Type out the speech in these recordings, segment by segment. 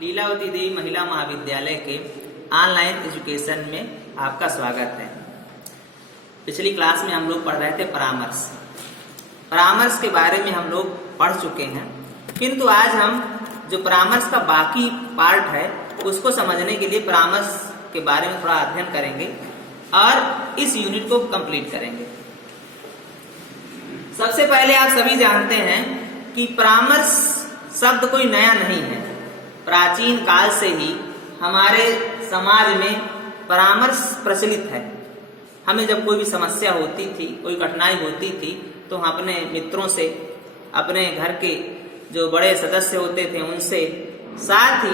लीलावती देवी महिला महाविद्यालय के ऑनलाइन एजुकेशन में आपका स्वागत है। पिछली क्लास में हम लोग पढ़ रहे थे परामर्श के बारे में हम लोग पढ़ चुके हैं, किंतु आज हम जो परामर्श का बाकी पार्ट है उसको समझने के लिए परामर्श के बारे में थोड़ा अध्ययन करेंगे और इस यूनिट को कंप्लीट करेंगे। सबसे पहले आप सभी जानते हैं कि परामर्श शब्द कोई नया नहीं है। प्राचीन काल से ही हमारे समाज में परामर्श प्रचलित है। हमें जब कोई भी समस्या होती थी, कोई कठिनाई होती थी, तो हम अपने मित्रों से, अपने घर के जो बड़े सदस्य होते थे उनसे, साथ ही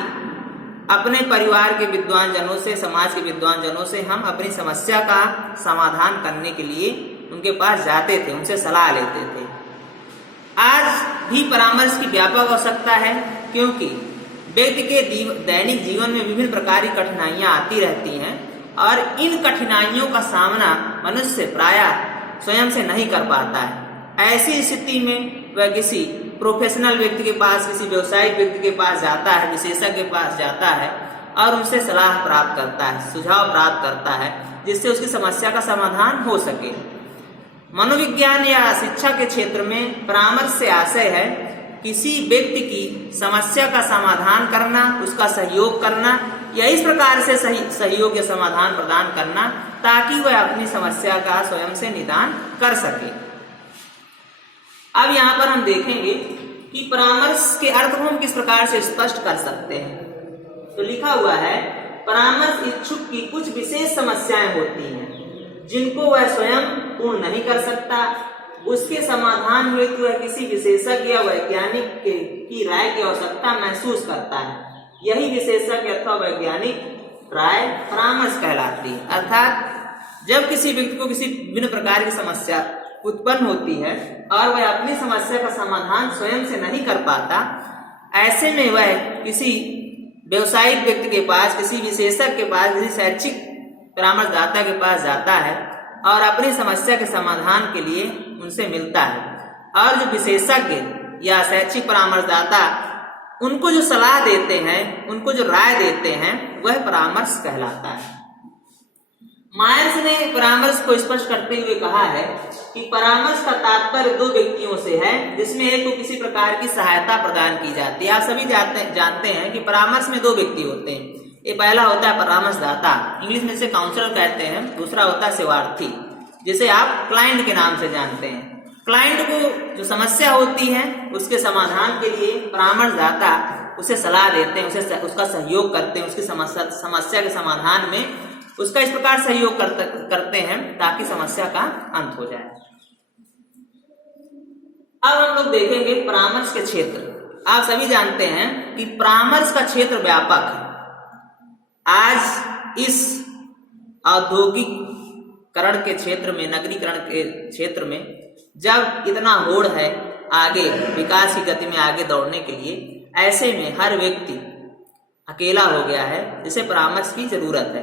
अपने परिवार के विद्वान जनों से, समाज के विद्वान जनों से हम अपनी समस्या का समाधान करने के लिए उनके पास जाते थे, उनसे सलाह लेते थे। आज भी परामर्श की व्यापक आवश्यकता है, क्योंकि व्यक्ति के दैनिक जीवन में विभिन्न प्रकार की कठिनाइयां आती रहती हैं और इन कठिनाइयों का सामना मनुष्य प्रायः स्वयं से नहीं कर पाता है। ऐसी स्थिति में वह किसी प्रोफेशनल व्यक्ति के पास, किसी व्यवसायिक व्यक्ति के पास जाता है, विशेषज्ञ के पास जाता है और उनसे सलाह प्राप्त करता है, सुझाव प्राप्त करता है, जिससे उसकी समस्या का समाधान हो सके। मनोविज्ञान या शिक्षा के क्षेत्र में परामर्श से आशय है किसी व्यक्ति की समस्या का समाधान करना, उसका सहयोग करना या इस प्रकार से सहयोग या समाधान प्रदान करना ताकि वह अपनी समस्या का स्वयं से निदान कर सके। अब यहाँ पर हम देखेंगे कि परामर्श के अर्थ को हम किस प्रकार से स्पष्ट कर सकते हैं। तो लिखा हुआ है, परामर्श इच्छुक की कुछ विशेष समस्याएं होती हैं जिनको वह स्वयं पूर्ण नहीं कर सकता, उसके समाधान हेतु वह किसी विशेषज्ञ या वैज्ञानिक की राय की आवश्यकता महसूस करता है। यही विशेषज्ञ अथवा वैज्ञानिक राय परामर्श कहलाती है। अर्थात जब किसी व्यक्ति को किसी विभिन्न प्रकार की समस्या उत्पन्न होती है और वह अपनी समस्या का समाधान स्वयं से नहीं कर पाता, ऐसे में वह किसी व्यवसायिक व्यक्ति के पास, किसी विशेषज्ञ के पास, किसी शैक्षिक परामर्शदाता के पास जाता है और अपनी समस्या के समाधान के लिए उनसे मिलता है। और जो विशेषज्ञ या शैक्षिक परामर्शदाता उनको जो सलाह देते हैं, उनको जो राय देते हैं, वह परामर्श कहलाता है। मायर्स ने परामर्श को स्पष्ट करते हुए कहा है कि परामर्श का तात्पर्य दो व्यक्तियों से है जिसमें एक को किसी प्रकार की सहायता प्रदान की जाती है। आप सभी जानते हैं कि परामर्श में दो व्यक्ति होते हैं। ये पहला होता है परामर्शदाता, इंग्लिश में इसे काउंसलर कहते हैं। दूसरा होता है सेवार्थी, जिसे आप क्लाइंट के नाम से जानते हैं। क्लाइंट को जो समस्या होती है उसके समाधान के लिए परामर्शदाता उसे सलाह देते हैं, उसका सहयोग करते हैं, उसकी समस्या के समाधान में उसका इस प्रकार सहयोग करते हैं ताकि समस्या का अंत हो जाए। अब हम लोग देखेंगे परामर्श के क्षेत्र। आप सभी जानते हैं कि परामर्श का क्षेत्र व्यापक है। आज इस औद्योगिकरण के क्षेत्र में, नगरीकरण के क्षेत्र में जब इतना होड़ है आगे विकास की गति में आगे दौड़ने के लिए, ऐसे में हर व्यक्ति अकेला हो गया है जिसे परामर्श की जरूरत है।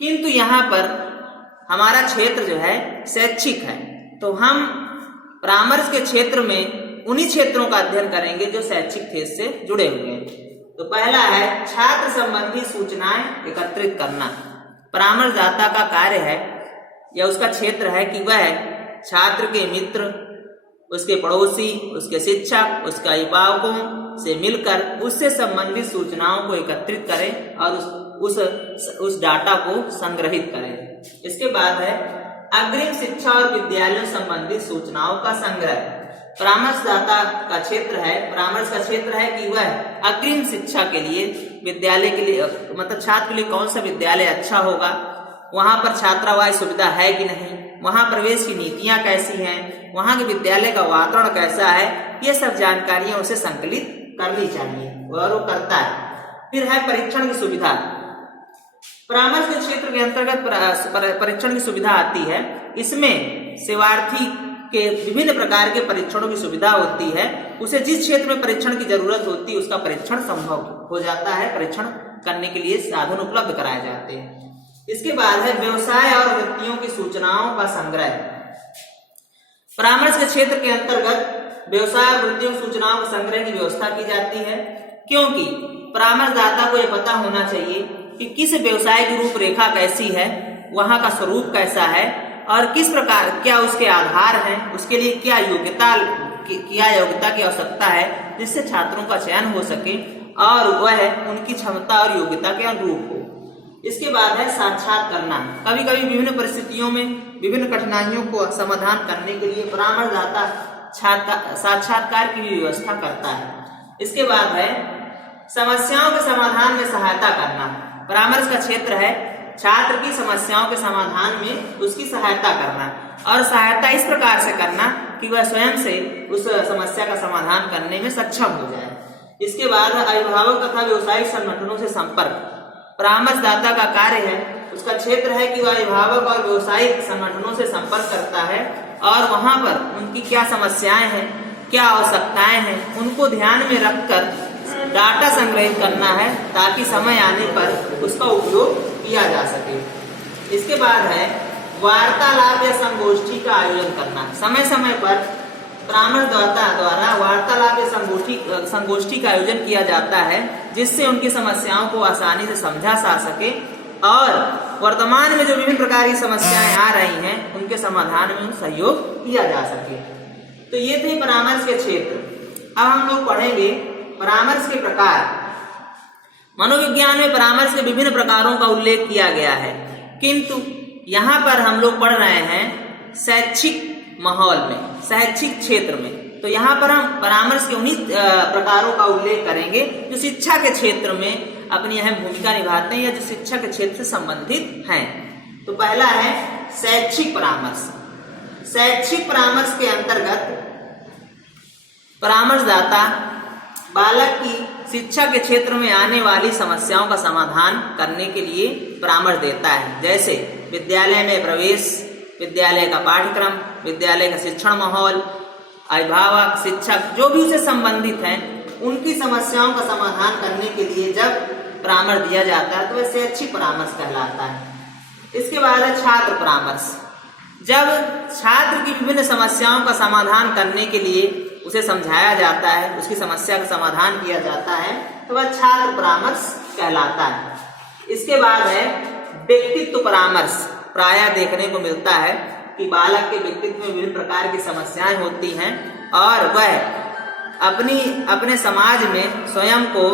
किंतु यहाँ पर हमारा क्षेत्र जो है शैक्षिक है, तो हम परामर्श के क्षेत्र में उन्हीं क्षेत्रों का अध्ययन करेंगे जो शैक्षिक क्षेत्र से जुड़े हुए हैं। तो पहला है छात्र संबंधी सूचनाएं एकत्रित करना। परामर्शदाता का कार्य है या उसका क्षेत्र है कि वह छात्र के मित्र, उसके पड़ोसी, उसके शिक्षक, उसके अभिभावकों से मिलकर उससे संबंधित सूचनाओं को एकत्रित करें और उस डाटा को संग्रहित करें। इसके बाद है अग्रिम शिक्षा और विद्यालयों संबंधित सूचनाओं का संग्रह। परामर्शदाता का क्षेत्र है, परामर्श का क्षेत्र है कि वह अग्रिम शिक्षा के लिए, विद्यालय के लिए, मतलब छात्र के लिए कौन सा विद्यालय अच्छा होगा, वहां पर छात्रावास सुविधा है कि नहीं, वहां प्रवेश की नीतियां कैसी हैं, वहां के विद्यालय का वातावरण कैसा है, ये सब जानकारियां उसे संकलित करनी चाहिए और वो करता है। फिर है परीक्षण की सुविधा। परामर्श के क्षेत्र के अंतर्गत परीक्षण की सुविधा आती है। इसमें सेवार्थी के विभिन्न प्रकार के परीक्षणों की सुविधा होती है। उसे जिस क्षेत्र में परीक्षण की जरूरत होती है उसका परीक्षण संभव हो जाता है, परीक्षण करने के लिए साधन उपलब्ध कराए जाते हैं। इसके बाद है व्यवसाय और वृत्तियों की सूचनाओं का संग्रह। परामर्श के क्षेत्र के अंतर्गत व्यवसाय और वृत्तियों सूचनाओं के संग्रह की व्यवस्था की जाती है, क्योंकि परामर्शदाता को यह पता होना चाहिए कि किस व्यवसाय की रूपरेखा कैसी है, वहां का स्वरूप कैसा है और किस प्रकार क्या उसके आधार हैं, उसके लिए क्या योग्यता की आवश्यकता है जिससे छात्रों का चयन हो सके और वह उनकी क्षमता और योग्यता के अनुरूप हो। इसके बाद है साक्षात करना। कभी कभी विभिन्न परिस्थितियों में विभिन्न कठिनाइयों को समाधान करने के लिए परामर्शदाता साक्षात्कार की भी व्यवस्था करता है। इसके बाद है समस्याओं के समाधान में सहायता करना। परामर्श का क्षेत्र है छात्र की समस्याओं के समाधान में उसकी सहायता करना और सहायता इस प्रकार से करना कि वह स्वयं से उस समस्या का समाधान करने में सक्षम हो जाए। इसके बाद अभिभावक तथा व्यवसायिक संगठनों से संपर्क। परामर्शदाता का कार्य है, उसका क्षेत्र है कि वह अभिभावक और व्यवसायिक संगठनों से संपर्क करता है और वहां पर उनकी क्या समस्याएं हैं, क्या आवश्यकताएं हैं, उनको ध्यान में रखकर डाटा संग्रहित करना है ताकि समय आने पर उसका उपयोग किया जा सके। इसके बाद है वार्तालाप या संगोष्ठी का आयोजन करना। समय समय पर परामर्शदाता द्वारा वार्तालाप या संगोष्ठी का आयोजन किया जाता है जिससे उनकी समस्याओं को आसानी से समझा जा सके और वर्तमान में जो विभिन्न प्रकार की समस्याएं आ रही हैं उनके समाधान में सहयोग किया जा सके। तो ये थे परामर्श के क्षेत्र। अब हम लोग पढ़ेंगे परामर्श के प्रकार। मनोविज्ञान में परामर्श के विभिन्न प्रकारों का उल्लेख किया गया है, किंतु यहाँ पर हम लोग पढ़ रहे हैं शैक्षिक माहौल में, शैक्षिक क्षेत्र में। तो यहाँ पर हम परामर्श के उन्हीं प्रकारों का उल्लेख करेंगे जो शिक्षा के क्षेत्र में अपनी अहम भूमिका निभाते हैं या जो शिक्षा के क्षेत्र से संबंधित हैं। तो पहला है शैक्षिक परामर्श। शैक्षिक परामर्श के अंतर्गत परामर्शदाता बालक की शिक्षा के क्षेत्र में आने वाली समस्याओं का समाधान करने के लिए परामर्श देता है, जैसे विद्यालय में प्रवेश, विद्यालय का पाठ्यक्रम, विद्यालय का शिक्षण माहौल, अभिभावक, शिक्षक जो भी उससे संबंधित हैं उनकी समस्याओं का समाधान करने के लिए जब परामर्श दिया जाता है तो वह शैक्षिक परामर्श कहलाता है। इसके बाद है छात्र परामर्श। जब छात्र की विभिन्न समस्याओं का समाधान करने के लिए उसे समझाया जाता है, उसकी समस्या का समाधान किया जाता है तो वह छात्र परामर्श कहलाता है। इसके बाद है व्यक्तित्व परामर्श। प्रायः देखने को मिलता है कि बालक के व्यक्तित्व में विभिन्न प्रकार की समस्याएं होती हैं और वह अपने समाज में स्वयं को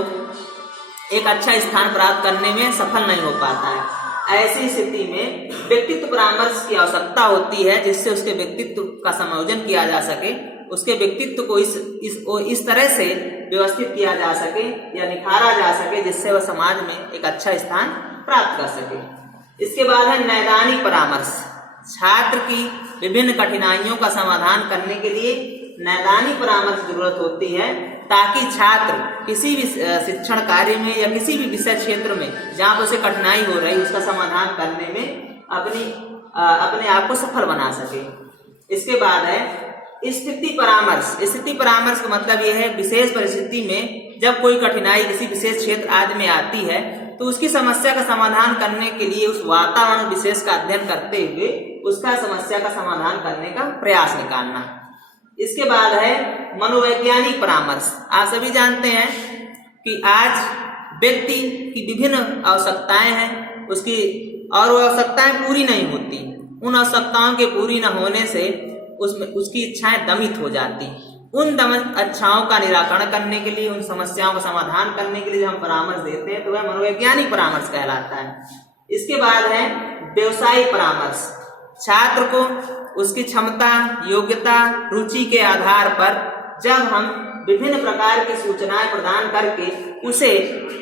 एक अच्छा स्थान प्राप्त करने में सफल नहीं हो पाता है। ऐसी स्थिति में व्यक्तित्व परामर्श की आवश्यकता होती है जिससे उसके व्यक्तित्व का समायोजन किया जा सके, उसके व्यक्तित्व को इस तरह से व्यवस्थित किया जा सके या निखारा जा सके जिससे वह समाज में एक अच्छा स्थान प्राप्त कर सके। इसके बाद है नैदानिक परामर्श। छात्र की विभिन्न कठिनाइयों का समाधान करने के लिए नैदानिक परामर्श की जरूरत होती है ताकि छात्र किसी भी शिक्षण कार्य में या किसी भी विषय क्षेत्र में जहाँ पर उसे कठिनाई हो रही उसका समाधान करने में अपने आप को सफल बना सके। इसके बाद है स्थिति परामर्श। स्थिति परामर्श का मतलब यह है विशेष परिस्थिति में जब कोई कठिनाई किसी विशेष क्षेत्र आदि में आती है तो उसकी समस्या का समाधान करने के लिए उस वातावरण विशेष का अध्ययन करते हुए उसका समस्या का समाधान करने का प्रयास निकालना। इसके बाद है मनोवैज्ञानिक परामर्श। आप सभी जानते हैं कि आज व्यक्ति की विभिन्न आवश्यकताएं हैं उसकी और वो आवश्यकताएं पूरी नहीं होती। उन आवश्यकताओं के पूरी न होने से उसकी इच्छाएं दमित हो जाती। उन दमित इच्छाओं का निराकरण करने के लिए, उन समस्याओं का समाधान करने के लिए जब हम परामर्श देते हैं तो वह मनोवैज्ञानिक परामर्श कहलाता है। इसके बाद है व्यवसायिक परामर्श। छात्र को उसकी क्षमता, योग्यता, रुचि के आधार पर जब हम विभिन्न प्रकार की सूचनाएं प्रदान करके उसे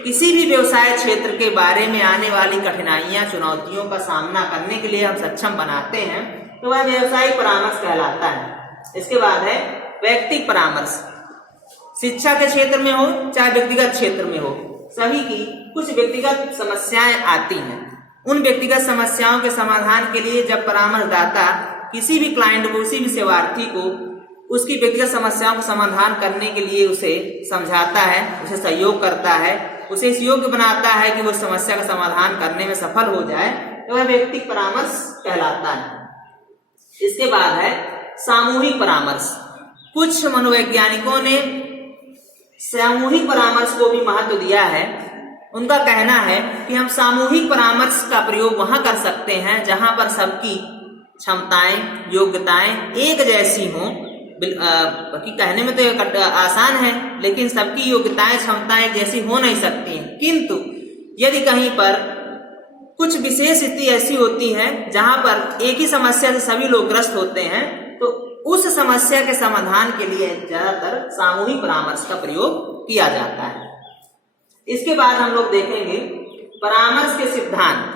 किसी भी व्यवसाय क्षेत्र के बारे में आने वाली कठिनाइयां, चुनौतियों का सामना करने के लिए हम सक्षम बनाते हैं तो वह व्यवसायिक परामर्श कहलाता है। इसके बाद है व्यक्तिगत परामर्श। शिक्षा के क्षेत्र में हो चाहे व्यक्तिगत क्षेत्र में हो, सभी की कुछ व्यक्तिगत समस्याएं आती हैं। उन व्यक्तिगत समस्याओं के समाधान के लिए जब परामर्शदाता किसी भी क्लाइंट को, किसी भी सेवार्थी को उसकी व्यक्तिगत समस्याओं का समाधान करने के लिए उसे समझाता है, उसे सहयोग करता है, उसे इस योग्य बनाता है कि वो समस्या का समाधान करने में सफल हो जाए तो वह व्यक्तिगत परामर्श कहलाता है। इसके बाद है सामूहिक परामर्श। कुछ मनोवैज्ञानिकों ने सामूहिक परामर्श को भी महत्व दिया है। उनका कहना है कि हम सामूहिक परामर्श का प्रयोग वहां कर सकते हैं जहां पर सबकी क्षमताएं, योग्यताएं एक जैसी हों। कि कहने में तो आसान है, लेकिन सबकी योग्यताएं, क्षमताएं एक जैसी हो नहीं सकती हैं। किंतु यदि कहीं पर कुछ विशेष स्थिति ऐसी होती है जहां पर एक ही समस्या से सभी लोग ग्रस्त होते हैं, तो उस समस्या के समाधान के लिए ज्यादातर सामूहिक परामर्श का प्रयोग किया जाता है। इसके बाद हम लोग देखेंगे परामर्श के सिद्धांत।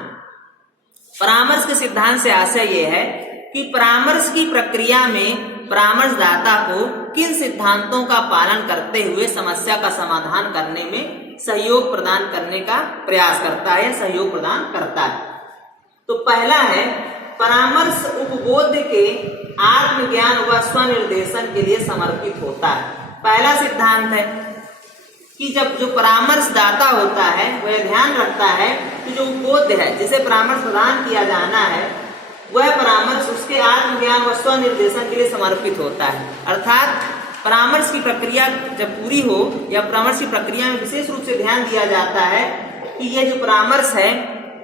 परामर्श के सिद्धांत से आशय यह है कि परामर्श की प्रक्रिया में परामर्शदाता को किन सिद्धांतों का पालन करते हुए समस्या का समाधान करने में सहयोग प्रदान करने का प्रयास करता है, सहयोग प्रदान करता है। तो पहला है, परामर्श उपबोध के आत्मज्ञान व स्वनिर्देशन के लिए समर्पित होता है। पहला सिद्धांत है कि जब जो परामर्शदाता होता है वह ध्यान रखता है कि जो उपबोध है, जिसे परामर्श प्रदान किया जाना है, वह परामर्श उसके आत्मज्ञान व स्वनिर्देशन के लिए समर्पित होता है। अर्थात परामर्श की प्रक्रिया जब पूरी हो या परामर्श की प्रक्रिया में विशेष रूप से ध्यान दिया जाता है कि यह जो परामर्श है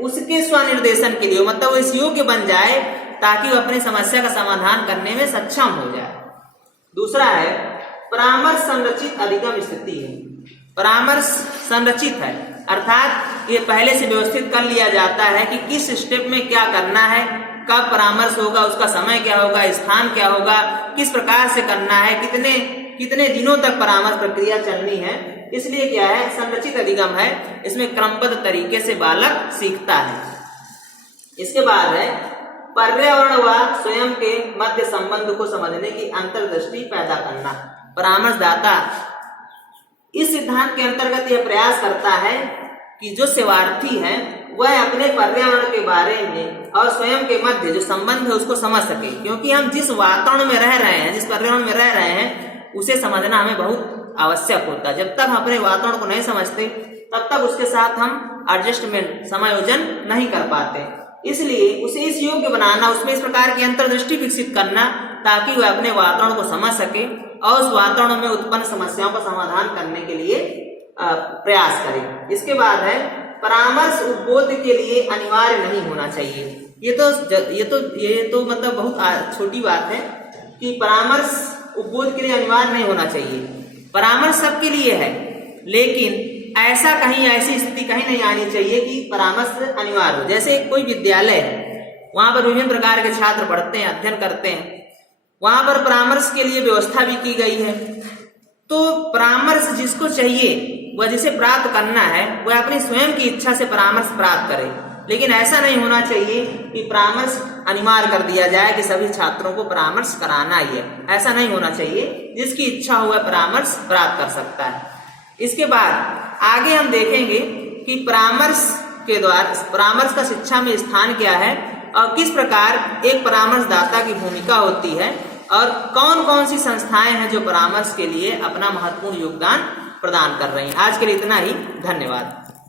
उसके स्वनिर्देशन के लिए, मतलब वो इस योग्य बन जाए ताकि वो अपनी समस्या का समाधान करने में सक्षम हो जाए। दूसरा है, परामर्श संरचित अधिगम स्थिति है। परामर्श संरचित है, अर्थात ये पहले से व्यवस्थित कर लिया जाता है कि किस स्टेप में क्या करना है, कब परामर्श होगा, उसका समय क्या होगा, स्थान क्या होगा, किस प्रकार से करना है, कितने दिनों तक परामर्श प्रक्रिया चलनी है। इसलिए क्या है, संरचित अधिगम है, इसमें क्रमबद्ध तरीके से बालक सीखता है। इसके बाद है, पर्यावरण व स्वयं के मध्य संबंध को समझने की अंतर्दृष्टि पैदा करना। परामर्शदाता इस सिद्धांत के अंतर्गत यह प्रयास करता है कि जो सेवार्थी है वह अपने पर्यावरण के बारे में और स्वयं के मध्य जो संबंध है उसको समझ सके, क्योंकि हम जिस वातावरण में रह रहे हैं, जिस पर्यावरण में रह रहे हैं, उसे समझना हमें बहुत आवश्यक होता है। जब तक हम अपने वातावरण को नहीं समझते तब तक उसके साथ हम एडजस्टमेंट, समायोजन नहीं कर पाते। इसलिए उसे इस योग्य बनाना, उसमें इस प्रकार की अंतर्दृष्टि विकसित करना ताकि वह अपने वातावरण को समझ सके और उस वातावरण में उत्पन्न समस्याओं का समाधान करने के लिए प्रयास करे। इसके बाद है, परामर्श उपबोध के लिए अनिवार्य नहीं होना चाहिए। ये तो मतलब बहुत छोटी बात है कि परामर्श उपबोध के लिए अनिवार्य नहीं होना चाहिए। परामर्श सबके लिए है, लेकिन ऐसी स्थिति कहीं नहीं आनी चाहिए कि परामर्श अनिवार्य हो। जैसे कोई विद्यालय है, वहां पर विभिन्न प्रकार के छात्र पढ़ते हैं, अध्ययन करते हैं, वहां पर परामर्श के लिए व्यवस्था भी की गई है। तो परामर्श जिसको चाहिए, वह जिसे प्राप्त करना है, वह अपनी स्वयं की इच्छा से परामर्श प्राप्त करे। लेकिन ऐसा नहीं होना चाहिए कि परामर्श अनिवार्य कर दिया जाए कि सभी छात्रों को परामर्श कराना ही है। ऐसा नहीं होना चाहिए, जिसकी इच्छा हो वह परामर्श प्राप्त कर सकता है। इसके बाद आगे हम देखेंगे कि परामर्श के द्वारा परामर्श का शिक्षा में स्थान क्या है और किस प्रकार एक परामर्शदाता की भूमिका होती है और कौन कौन सी संस्थाएं हैं जो परामर्श के लिए अपना महत्वपूर्ण योगदान प्रदान कर रही हैं। आज के लिए इतना ही, धन्यवाद।